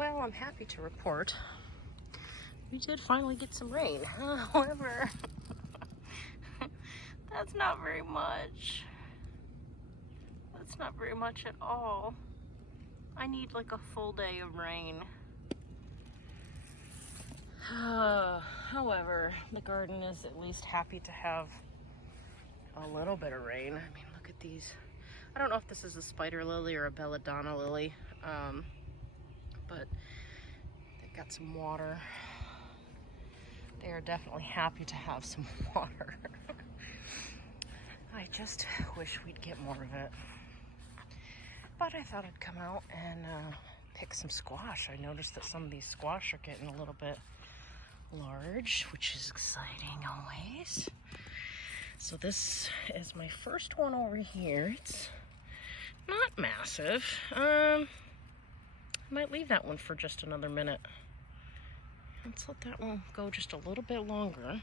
Well, I'm happy to report we did finally get some rain. However, that's not very much. That's not very much at all. I need like a full day of rain. However, the garden is at least happy to have a little bit of rain. I mean, look at these. I don't know if this is a spider lily or a belladonna lily, but they got some water. They are definitely happy to have some water. I just wish we'd get more of it. But I thought I'd come out and pick some squash. I noticed that some of these squash are getting a little bit large, which is exciting always. So this is my first one over here. It's not massive. I might leave that one for just another minute. Let's let that one go just a little bit longer.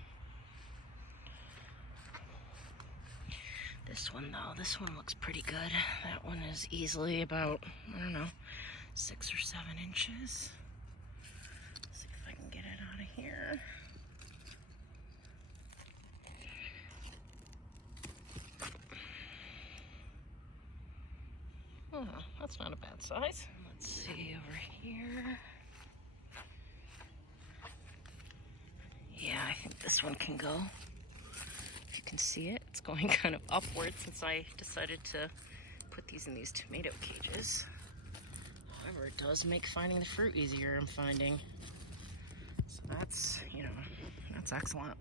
This one though, this one looks pretty good. That one is easily about, I don't know, 6 or 7 inches. Let's see if I can get it out of here. Oh, that's not a bad size. Let's see over here. Yeah, I think this one can go. If you can see it, it's going kind of upward since I decided to put these in these tomato cages. However, it does make finding the fruit easier, I'm finding. So that's, you know, that's excellent.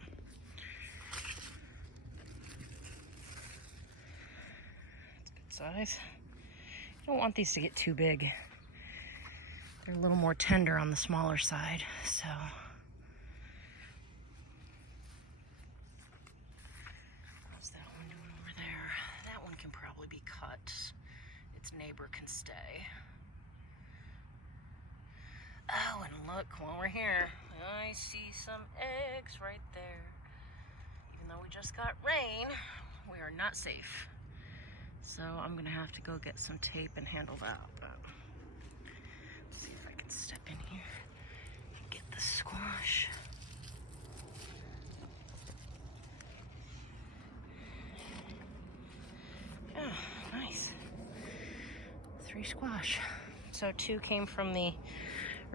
That's good size. You don't want these to get too big. They're a little more tender on the smaller side, so. How's that one doing over there? That one can probably be cut. Its neighbor can stay. Oh, and look, while we're here, I see some eggs right there. Even though we just got rain, we are not safe. So I'm gonna have to go get some tape and handle that. But let's see if I can step in here and get the squash. Yeah, nice. 3 squash. So 2 came from the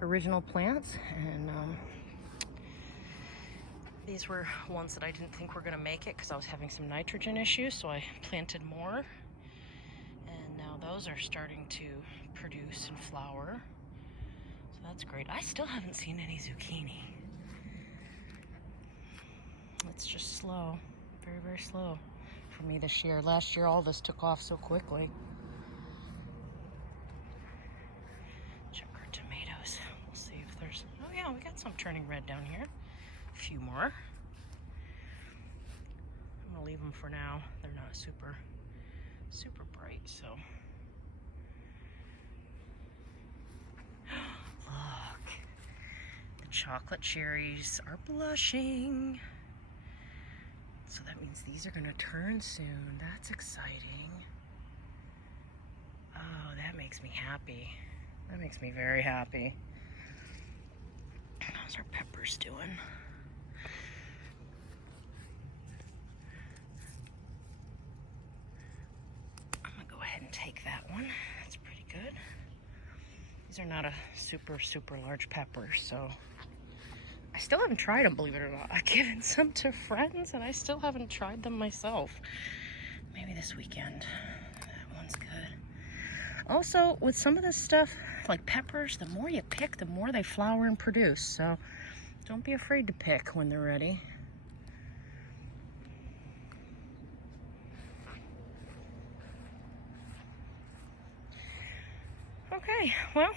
original plants, and these were ones that I didn't think were gonna make it because I was having some nitrogen issues, so I planted more. And now those are starting to produce and flower. So that's great. I still haven't seen any zucchini. It's just slow. Very, very slow for me this year. Last year, all this took off so quickly. Check our tomatoes. We'll see if there's... Oh yeah, we got some turning red down here. A few more. I'm gonna leave them for now. They're not super bright, so. Look, the chocolate cherries are blushing. So that means these are gonna turn soon. That's exciting. Oh, that makes me happy. That makes me very happy. How's our peppers doing? I'm gonna go ahead and take that one. That's pretty good. These are not a super large pepper, so I still haven't tried them, believe it or not. I've given some to friends and I still haven't tried them myself. Maybe this weekend. That one's good. Also, with some of this stuff, like peppers, the more you pick, the more they flower and produce. So don't be afraid to pick when they're ready. Okay, well,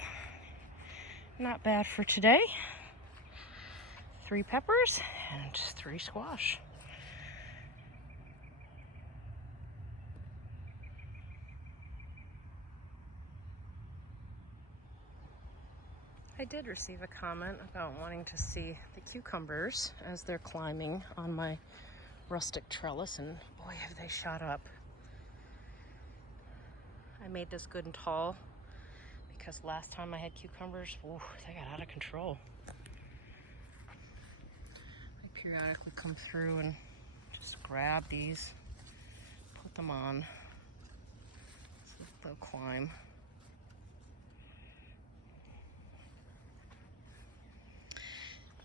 not bad for today. 3 peppers and 3 squash. I did receive a comment about wanting to see the cucumbers as they're climbing on my rustic trellis, and boy, have they shot up. I made this good and tall because last time I had cucumbers, ooh, they got out of control. I periodically come through and just grab these, put them on, so they'll climb.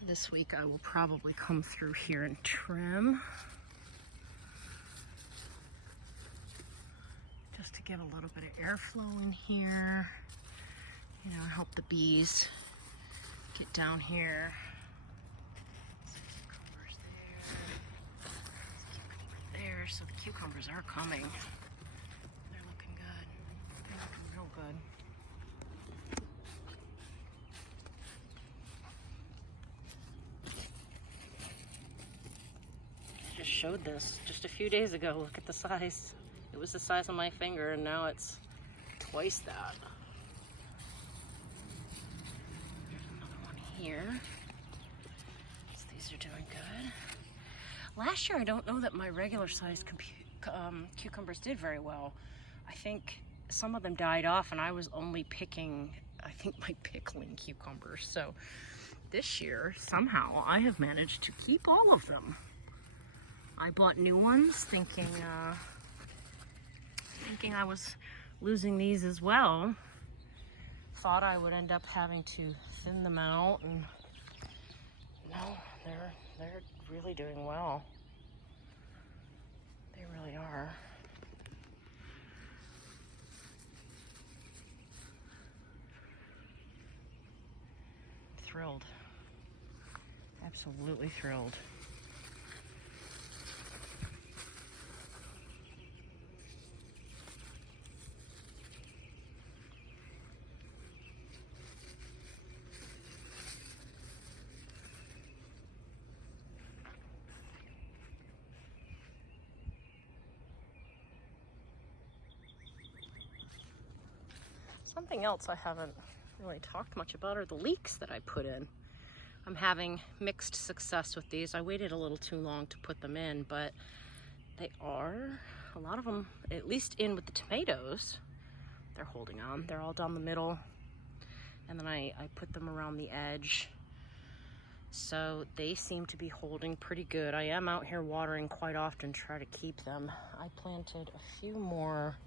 This week I will probably come through here and trim, just to get a little bit of airflow in here, you know, help the bees get down here. Some cucumbers there, so the cucumbers are coming. They're looking good. They're looking real good. I just showed this just a few days ago. Look at the size. It was the size of my finger, and now it's twice that. There's another one here. So these are doing good. Last year, I don't know that my regular sized cucumbers did very well. I think some of them died off, and I was only picking, I think, my pickling cucumbers. So this year, somehow, I have managed to keep all of them. I bought new ones, thinking I was losing these as well. Thought I would end up having to thin them out, and no, they're really doing well. They really are. Thrilled. Absolutely thrilled. Something else I haven't really talked much about are the leeks that I put in. I'm having mixed success with these. I waited a little too long to put them in, but they are, a lot of them, at least in with the tomatoes, they're holding on. They're all down the middle, and then I put them around the edge. So they seem to be holding pretty good. I am out here watering quite often, try to keep them. I planted a few more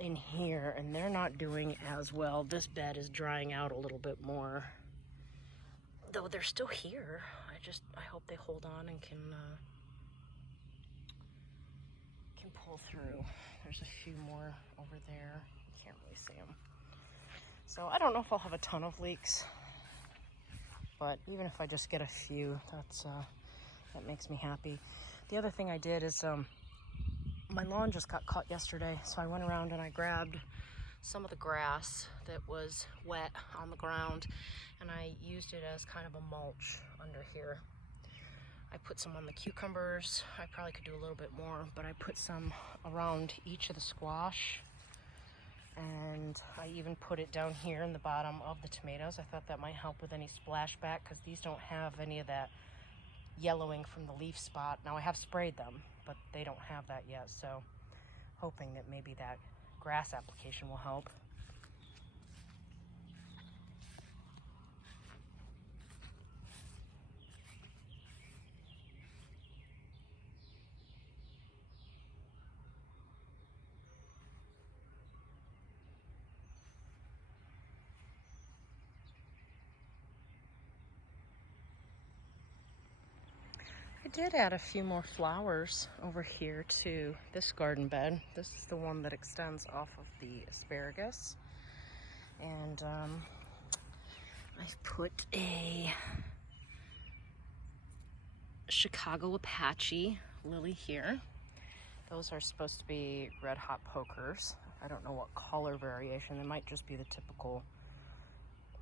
in here, and they're not doing as well. This bed is drying out a little bit more, though they're still here. I hope they hold on and can pull through. There's a few more over there. You can't really see them. So I don't know if I'll have a ton of leeks, but even if I just get a few, that makes me happy. The other thing I did is my lawn just got cut yesterday, so I went around and I grabbed some of the grass that was wet on the ground, and I used it as kind of a mulch under here. I put some on the cucumbers. I probably could do a little bit more, but I put some around each of the squash, and I even put it down here in the bottom of the tomatoes. I thought that might help with any splashback, because these don't have any of that yellowing from the leaf spot. Now I have sprayed them, but they don't have that yet, so hoping that maybe that grass application will help. I did add a few more flowers over here to this garden bed. This is the one that extends off of the asparagus. And I've put a Chicago Apache lily here. Those are supposed to be red hot pokers. I don't know what color variation. They might just be the typical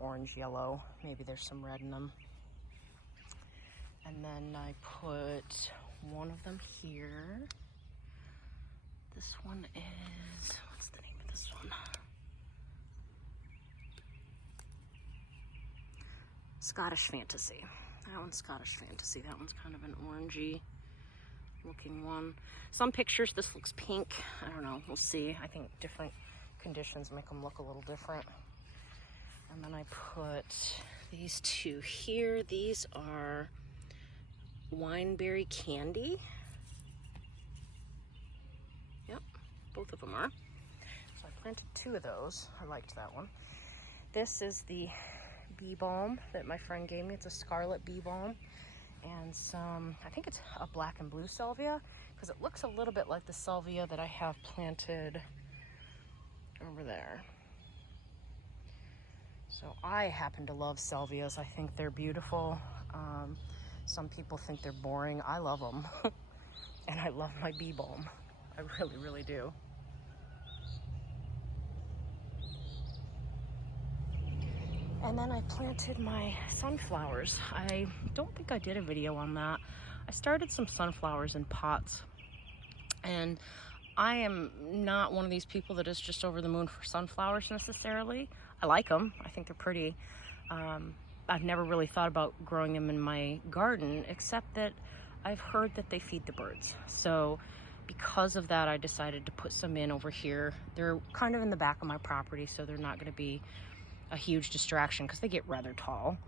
orange yellow. Maybe there's some red in them. And then I put one of them here. This one is, what's the name of this one? Scottish Fantasy. That one's Scottish Fantasy. That one's kind of an orangey looking one. Some pictures this looks pink. I don't know, we'll see. I think different conditions make them look a little different. And then I put these two here. These are wineberry candy. Yep, both of them are. So I planted two of those. I liked that one. This is the bee balm that my friend gave me. It's a scarlet bee balm. And some, I think it's a black and blue salvia, because it looks a little bit like the salvia that I have planted over there. So I happen to love salvias. I think they're beautiful. Some people think they're boring. I love them. And I love my bee balm. I really, really do. And then I planted my sunflowers. I don't think I did a video on that. I started some sunflowers in pots. And I am not one of these people that is just over the moon for sunflowers necessarily. I like them. I think they're pretty. I've never really thought about growing them in my garden, except that I've heard that they feed the birds. So because of that, I decided to put some in over here. They're kind of in the back of my property, so they're not going to be a huge distraction because they get rather tall.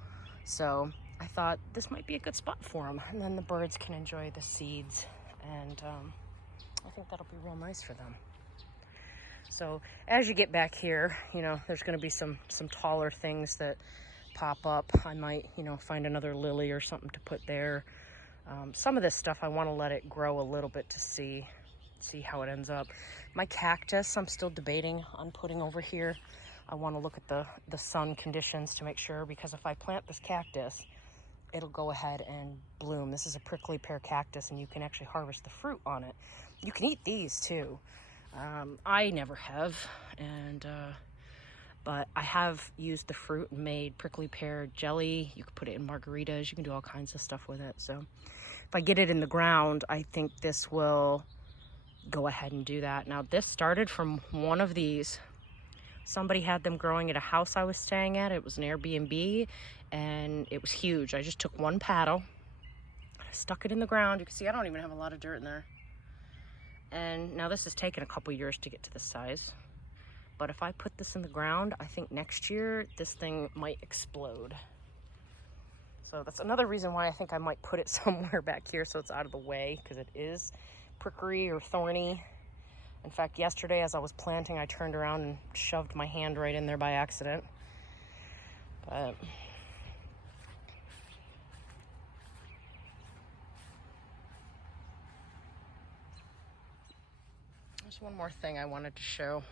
So I thought this might be a good spot for them, and then the birds can enjoy the seeds, and I think that'll be real nice for them. So as you get back here, you know, there's going to be some taller things that pop up. I might, you know, find another lily or something to put there. Some of this stuff I want to let it grow a little bit to see how it ends up. My cactus, I'm still debating on putting over here. I want to look at the sun conditions to make sure, because if I plant this cactus, it'll go ahead and bloom. This is a prickly pear cactus, and you can actually harvest the fruit on it. You can eat these too. I never have, and but I have used the fruit and made prickly pear jelly. You can put it in margaritas. You can do all kinds of stuff with it. So if I get it in the ground, I think this will go ahead and do that. Now this started from one of these. Somebody had them growing at a house I was staying at. It was an Airbnb, and it was huge. I just took one paddle, stuck it in the ground. You can see I don't even have a lot of dirt in there. And now this has taken a couple years to get to this size. But if I put this in the ground, I think next year this thing might explode. So that's another reason why I think I might put it somewhere back here so it's out of the way, because it is prickly or thorny. In fact, yesterday as I was planting, I turned around and shoved my hand right in there by accident. But there's one more thing I wanted to show.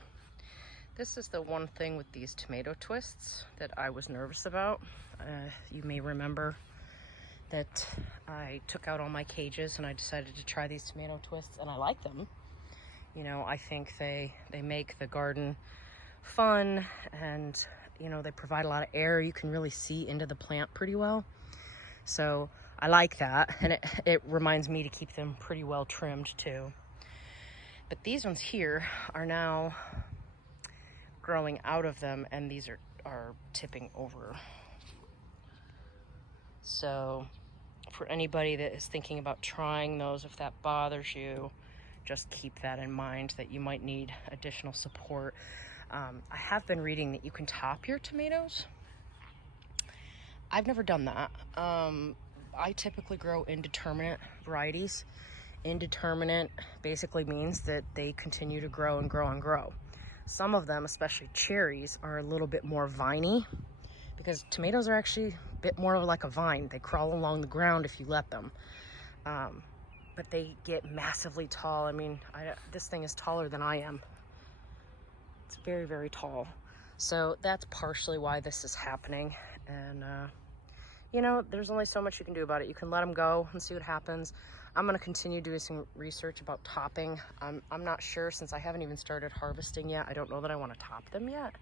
This is the one thing with these tomato twists that I was nervous about. You may remember that I took out all my cages and I decided to try these tomato twists, and I like them. You know, I think they make the garden fun, and you know, they provide a lot of air. You can really see into the plant pretty well. So I like that, and it reminds me to keep them pretty well trimmed too. But these ones here are now growing out of them, and these are tipping over. So for anybody that is thinking about trying those, if that bothers you, just keep that in mind, that you might need additional support. I have been reading that you can top your tomatoes. I've never done that. I typically grow indeterminate varieties. Indeterminate basically means that they continue to grow and grow and grow. Some of them, especially cherries, are a little bit more viney, because tomatoes are actually a bit more like a vine. They crawl along the ground if you let them. But they get massively tall. I mean, this thing is taller than I am. It's very, very tall. So that's partially why this is happening. And, you know, there's only so much you can do about it. You can let them go and see what happens. I'm going to continue doing some research about topping. I'm not sure, since I haven't even started harvesting yet. I don't know that I want to top them yet.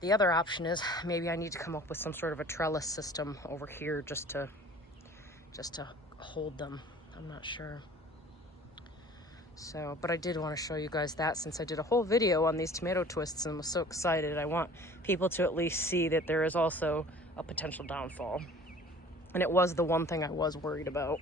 The other option is maybe I need to come up with some sort of a trellis system over here just to hold them. I'm not sure. So, but I did want to show you guys that, since I did a whole video on these tomato twists and was so excited. I want people to at least see that there is also a potential downfall. And it was the one thing I was worried about.